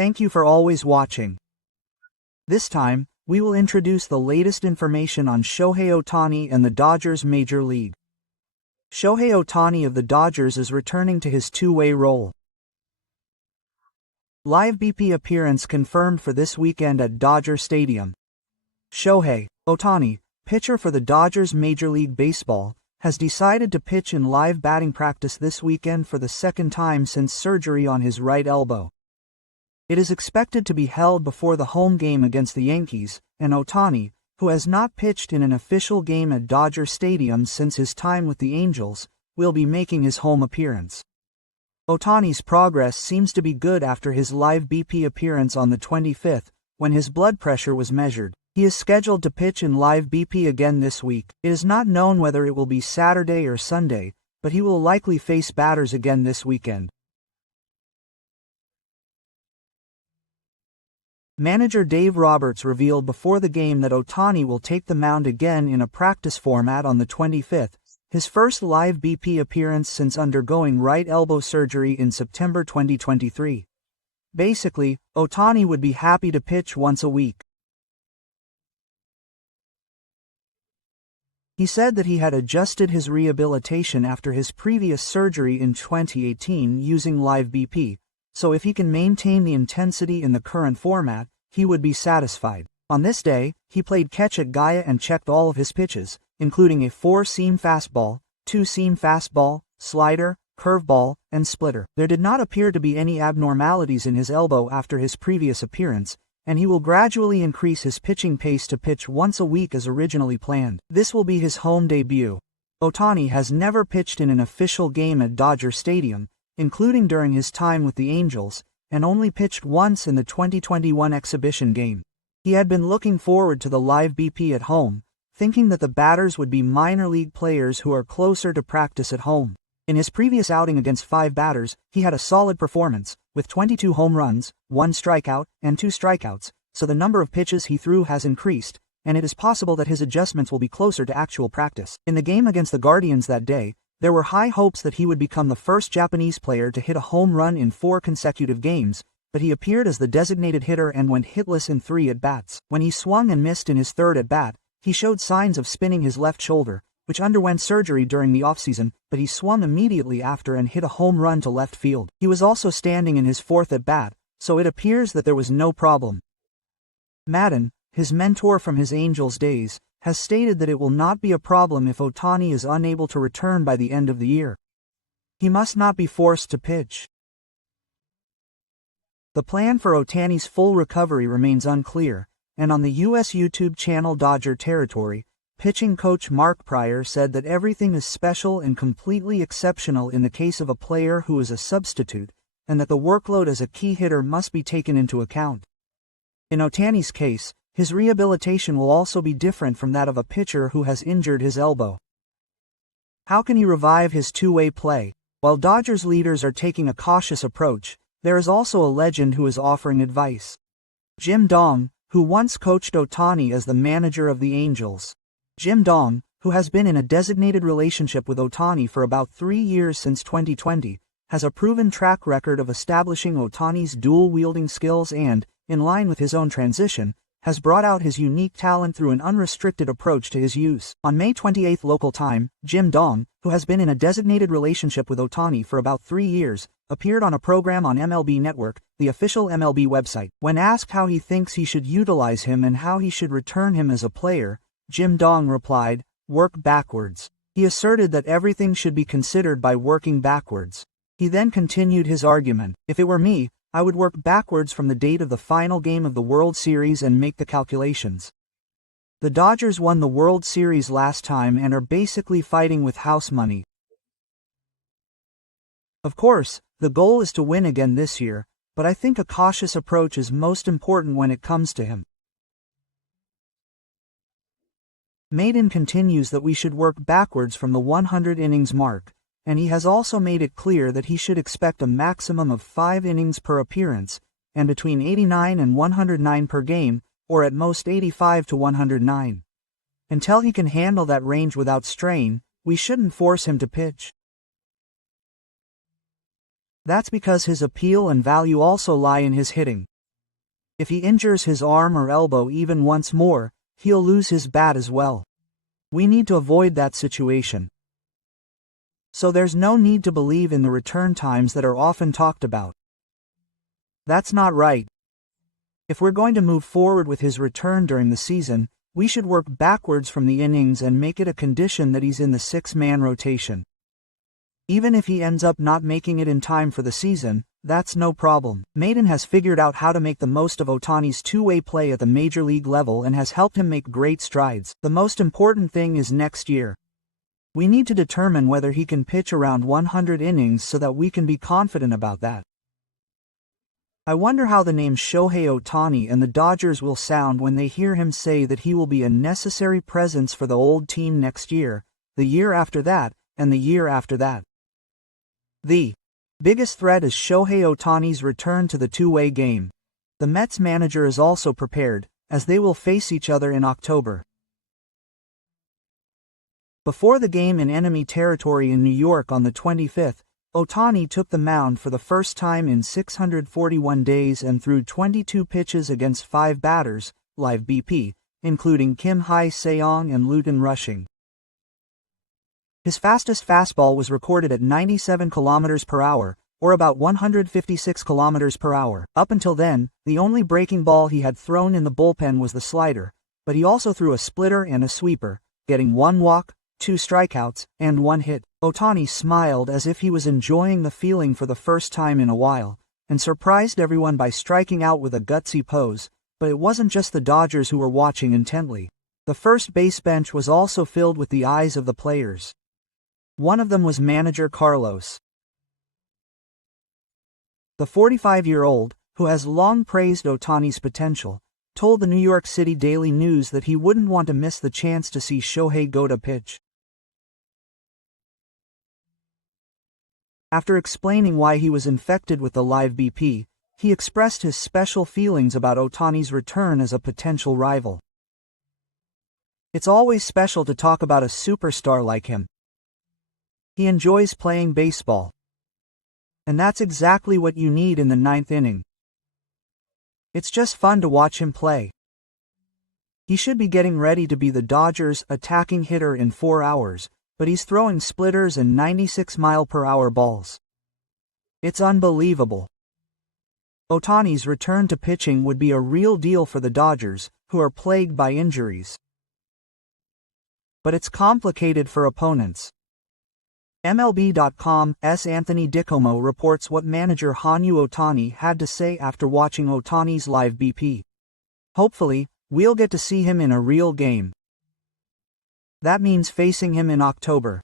Thank you for always watching. This time, we will introduce the latest information on Shohei Ohtani and the Dodgers Major League. Shohei Ohtani of the Dodgers is returning to his two-way role. Live BP appearance confirmed for this weekend at Dodger Stadium. Shohei Ohtani, pitcher for the Dodgers Major League Baseball, has decided to pitch in live batting practice this weekend for the second time since surgery on his right elbow. It is expected to be held before the home game against the Yankees, and Ohtani, who has not pitched in an official game at Dodger Stadium since his time with the Angels, will be making his home appearance. Ohtani's progress seems to be good after his live BP appearance on the 25th, when his blood pressure was measured. He is scheduled to pitch in live BP again this week. It is not known whether it will be Saturday or Sunday, but he will likely face batters again this weekend. Manager Dave Roberts revealed before the game that Ohtani will take the mound again in a practice format on the 25th, his first live BP appearance since undergoing right elbow surgery in September 2023. Basically, Ohtani would be happy to pitch once a week. He said that he had adjusted his rehabilitation after his previous surgery in 2018 using live BP, so if he can maintain the intensity in the current format, he would be satisfied. On this day, he played catch at Gaia and checked all of his pitches, including a 4-seam fastball, 2-seam fastball, slider, curveball, and splitter. There did not appear to be any abnormalities in his elbow after his previous appearance, and he will gradually increase his pitching pace to pitch once a week as originally planned. This will be his home debut. Ohtani has never pitched in an official game at Dodger Stadium, including during his time with the Angels, and only pitched once in the 2021 exhibition game. He had been looking forward to the live BP at home, thinking that the batters would be minor league players who are closer to practice at home. In his previous outing against 5 batters, he had a solid performance, with 22 home runs, 1 strikeout, and 2 strikeouts, so the number of pitches he threw has increased, and it is possible that his adjustments will be closer to actual practice. In the game against the Guardians that day, there were high hopes that he would become the first Japanese player to hit a home run in 4 consecutive games, but he appeared as the designated hitter and went hitless in 3 at-bats. When he swung and missed in his 3rd at-bat, he showed signs of spinning his left shoulder, which underwent surgery during the offseason, but he swung immediately after and hit a home run to left field. He was also standing in his 4th at-bat, so it appears that there was no problem. Madden, his mentor from his Angels days, has stated that it will not be a problem if Ohtani is unable to return by the end of the year. He must not be forced to pitch. The plan for Ohtani's full recovery remains unclear, and on the U.S. YouTube channel Dodger Territory, pitching coach Mark Prior said that everything is special and completely exceptional in the case of a player who is a substitute, and that the workload as a key hitter must be taken into account. In Ohtani's case, his rehabilitation will also be different from that of a pitcher who has injured his elbow. How can he revive his two-way play? While Dodgers leaders are taking a cautious approach, there is also a legend who is offering advice. Jim Dong, who once coached Ohtani as the manager of the Angels. Jim Dong, who has been in a designated relationship with Ohtani for about 3 years since 2020, has a proven track record of establishing Ohtani's dual-wielding skills and, in line with his own transition, has brought out his unique talent through an unrestricted approach to his use. On May 28 local time, Jim Dong, who has been in a designated relationship with Ohtani for about 3 years, appeared on a program on MLB Network, the official MLB website. When asked how he thinks he should utilize him and how he should return him as a player, Jim Dong replied, "Work backwards." He asserted that everything should be considered by working backwards. He then continued his argument. "If it were me, I would work backwards from the date of the final game of the World Series and make the calculations." The Dodgers won the World Series last time and are basically fighting with house money. Of course, the goal is to win again this year, but I think a cautious approach is most important when it comes to him. Maiden continues that we should work backwards from the 100 innings mark, and he has also made it clear that he should expect a maximum of 5 innings per appearance, and between 89 and 109 per game, or at most 85 to 109. Until he can handle that range without strain, we shouldn't force him to pitch. That's because his appeal and value also lie in his hitting. If he injures his arm or elbow even once more, he'll lose his bat as well. We need to avoid that situation. So there's no need to believe in the return times that are often talked about. That's not right. If we're going to move forward with his return during the season, we should work backwards from the innings and make it a condition that he's in the six-man rotation. Even if he ends up not making it in time for the season, that's no problem. Maiden has figured out how to make the most of Ohtani's two-way play at the major league level and has helped him make great strides. The most important thing is next year. We need to determine whether he can pitch around 100 innings so that we can be confident about that. I wonder how the name Shohei Ohtani and the Dodgers will sound when they hear him say that he will be a necessary presence for the old team next year, the year after that, and the year after that. The biggest threat is Shohei Ohtani's return to the two-way game. The Mets manager is also prepared, as they will face each other in October. Before the game in enemy territory in New York on the 25th, Ohtani took the mound for the first time in 641 days and threw 22 pitches against 5 batters, live BP, including Kim Hye-seong and Luton Rushing. His fastest fastball was recorded at 97 km per hour, or about 156 km per hour. Up until then, the only breaking ball he had thrown in the bullpen was the slider, but he also threw a splitter and a sweeper, getting 1 walk, 2 strikeouts, and 1 hit. Ohtani smiled as if he was enjoying the feeling for the first time in a while, and surprised everyone by striking out with a gutsy pose, but it wasn't just the Dodgers who were watching intently. The first base bench was also filled with the eyes of the players. One of them was manager Carlos. The 45-year-old, who has long praised Ohtani's potential, told the New York City Daily News that he wouldn't want to miss the chance to see Shohei go to pitch. After explaining why he was infected with the live BP, he expressed his special feelings about Ohtani's return as a potential rival. It's always special to talk about a superstar like him. He enjoys playing baseball. And that's exactly what you need in the 9th inning. It's just fun to watch him play. He should be getting ready to be the Dodgers' attacking hitter in 4 hours, but he's throwing splitters and 96-mile-per-hour balls. It's unbelievable. Ohtani's return to pitching would be a real deal for the Dodgers, who are plagued by injuries. But it's complicated for opponents. MLB.com's Anthony DiComo reports what manager Hanyu Ohtani had to say after watching Ohtani's live BP. Hopefully, we'll get to see him in a real game. That means facing him in October.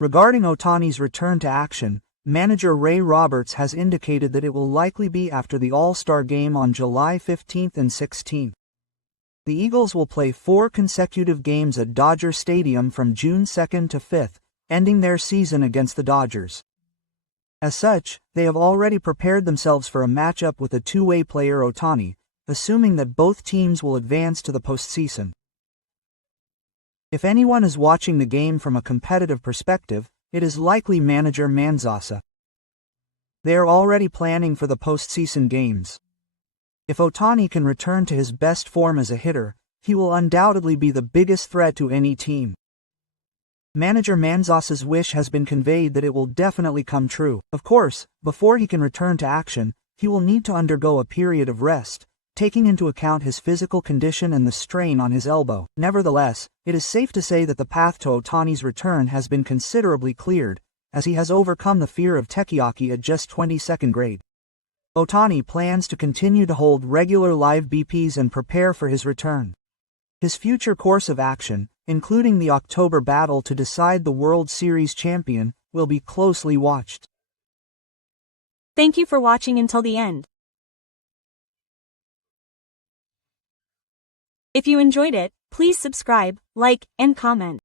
Regarding Ohtani's return to action, manager Ray Roberts has indicated that it will likely be after the All-Star game on July 15th and 16th. The Eagles will play 4 consecutive games at Dodger Stadium from June 2nd to 5th, ending their season against the Dodgers. As such, they have already prepared themselves for a matchup with a two-way player Ohtani, assuming that both teams will advance to the postseason. If anyone is watching the game from a competitive perspective, it is likely manager Manzasa. They are already planning for the postseason games. If Ohtani can return to his best form as a hitter, he will undoubtedly be the biggest threat to any team. Manager Manzasa's wish has been conveyed that it will definitely come true. Of course, before he can return to action, he will need to undergo a period of rest, taking into account his physical condition and the strain on his elbow. Nevertheless, it is safe to say that the path to Ohtani's return has been considerably cleared, as he has overcome the fear of tekiaki at just 22nd grade. Ohtani plans to continue to hold regular live BPs and prepare for his return. His future course of action, including the October battle to decide the World Series champion, will be closely watched. Thank you for watching until the end. If you enjoyed it, please subscribe, like, and comment.